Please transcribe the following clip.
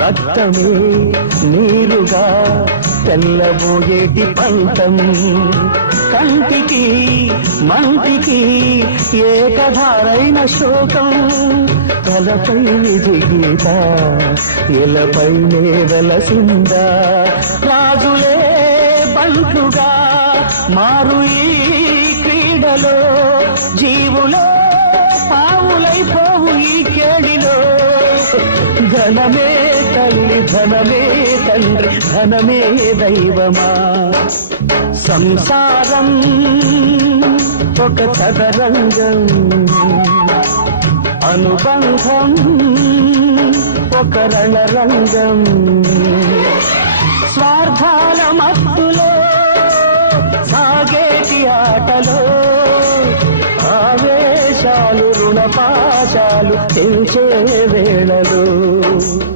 రక్తమే నీరుగా తెల్లబోయేటి పంతం కంటికి మంటికి ఏకధారైన శోకం తలపై విధి గీత ఎలపైనే వెలసిందా రాజులే బంటుగా మారు ఈ క్రీడలో జీవులే పావులైపోవు ఈ కేడిలో ధనమే తల్లి ధనమే తండ్రి ధనమే దైవమా సంసారం ఒక చదరంగం అనుబంధం ఒక రణరంగం స్వార్థాల మత్తులో సాగేటి ఆటలో ఆవేశాలు రుణపాశాలు తెంచే వేళలో